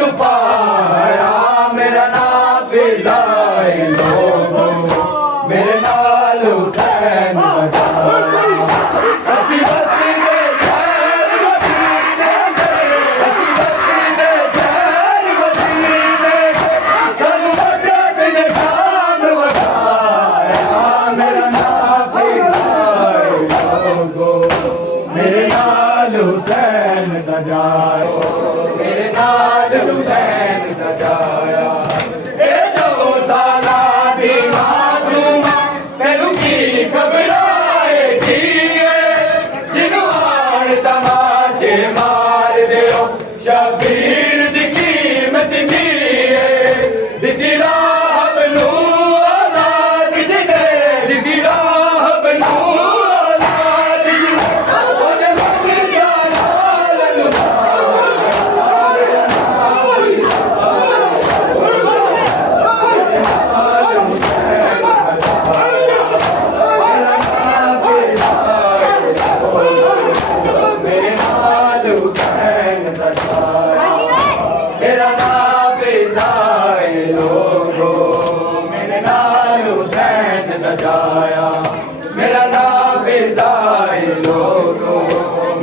नू पाया मेरा नाम फिजाए लोगो मेरे नाल हुसैन बजाया असी बसी दे शहर मदीने असी बसी दे शहर मदीने सानू वजद ने शान वधाया मेरा नाम फिजाए लोगो मेरे नाल हुसैन बजाया मेरे नाल हुसैन बजाया ए जो साला दी मासूमा तेनू की घबराएगी जिनू आड़ तमाचे मार दियो शबीर दी कीमत की दिती राह बनू औलाद जिने दिती राह बनू औलाद जिने ओदे मन दा नाल मेरे नाल हुसैन बजाया मेरा नाम फिजाए लोगो मेरे नाल हुसैन बजाया मेरा नाम फिजाए लोगो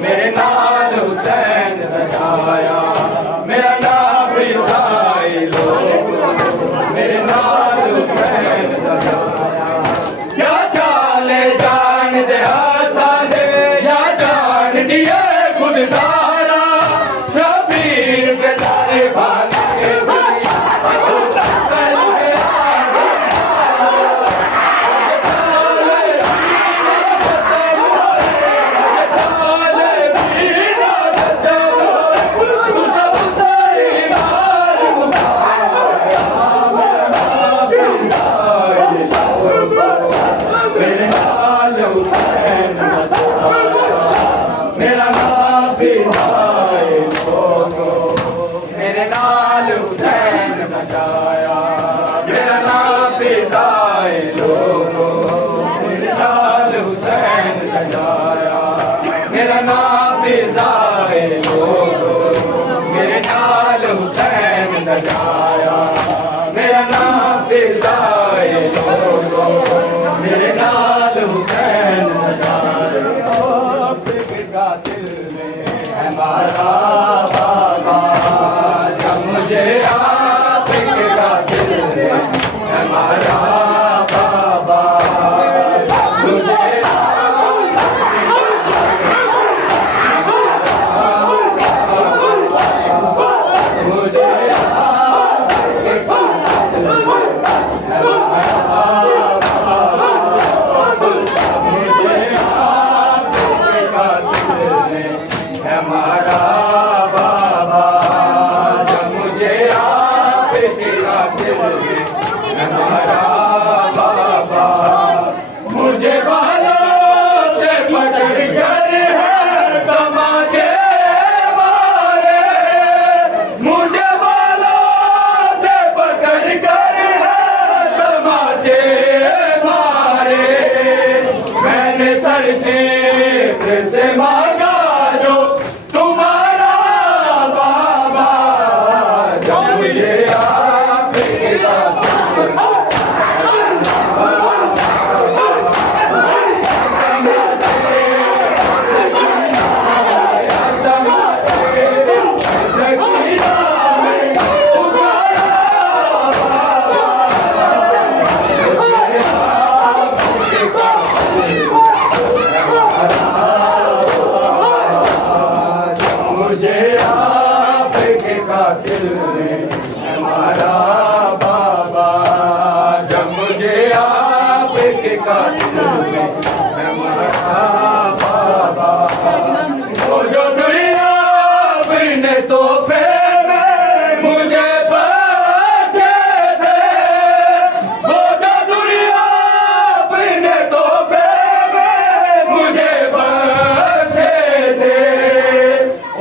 मेरे नाल हुसैन बजाया मेरा नाम फिजाए लोगो मेरे नाल हुसैन बजाया क्या चाले जान दे हाथा दे या जान दिए खुददारा शबीर के सारे भागे मेरे नाल हुसैन मेरा नाम फिजाए लोगो मेरे नाल हुसैन बजाया मेरा नाम फिजाए लोगो मेरे नाल हुसैन बजाया मेरा नाम फिजाए लोगो मेरे नाल हुसैन बजाया मेरा नाम फिजाए लोगो मेरे नाल हुसैन बजाया दिल में हमारा बाबा जब मुझे आपका दिल में हमारा बाबा मुझे मुझे हमारा बाबा जब मुझे आपके दिल में हमारा बाबा मुझे बालों से पकड़ कर है तमाचे मारे मुझे बालों से पकड़ कर है तमाचे मारे मैंने सर से मांगा जो तुम्हारा बाबा जब मुझे आपके मुझे आपके कातिल में हमारा बाबा जब मुझे आपके कातिल में हमारा बाबा वो जो दुनिया अपने तोहफे में मुझे बख्शे थे वो जो दुनिया अपने तोहफे में मुझे बख्शे थे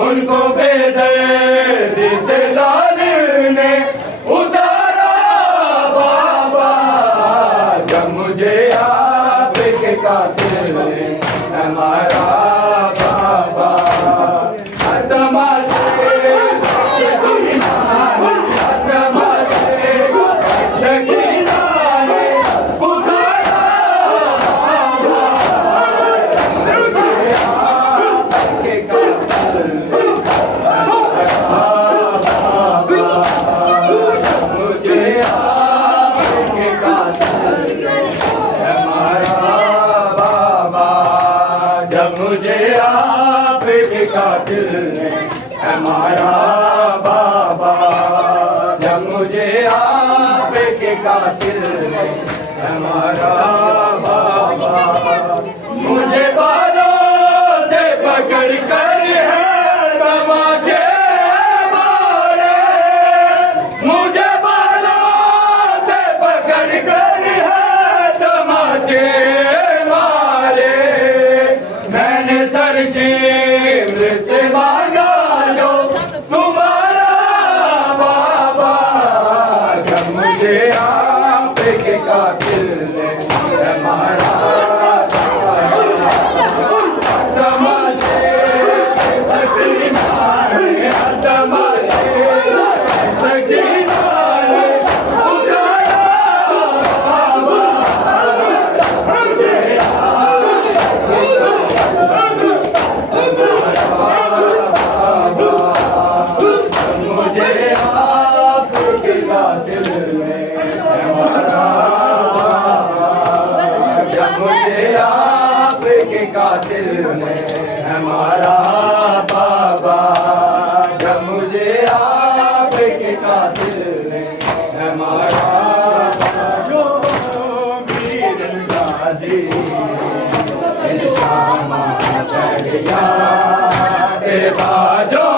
उनको बेदर्दी से जालिम ने उतारा बाबा जब मुझे आपके कातिल ने हमारा बाबा तमाचे बाबा जब मुझे आपके कातिल ने हमारा बाबा मुझे बालों से पकड़ कर है तमाचे मारे मुझे बालों से पकड़ कर है तमाचे मारे मैंने सर शिमर से मांगा जो तुम्हारा बाबा जब मुझे आपके कातिल ने हमारा कातिल ने हमारा बाबा जब मुझे आपके कातिल ने हमारा जो वीर गाजी शामा कर गया तेरे बाजो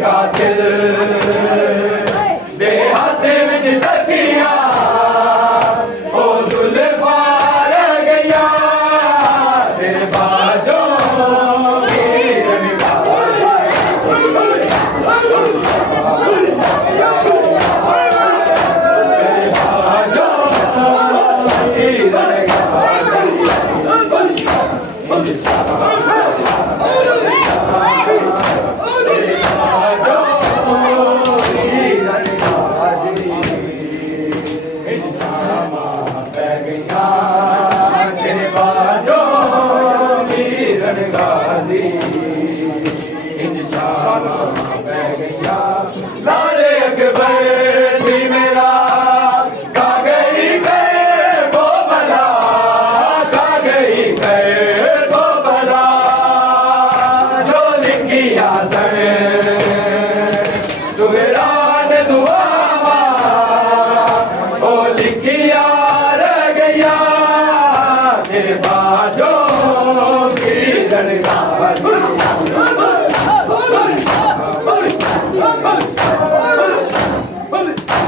कातिल दे हाथ विच तकिया ओ जुल्फा रह गया तेरे बाजो लाले अकबर सी मेरा खा गई गए वो बला खा गई गए वो बला जो लिखी आसन सुबरान दुआ ओ लिखिया रह गया तेरे बाजो की लड़का Bullet!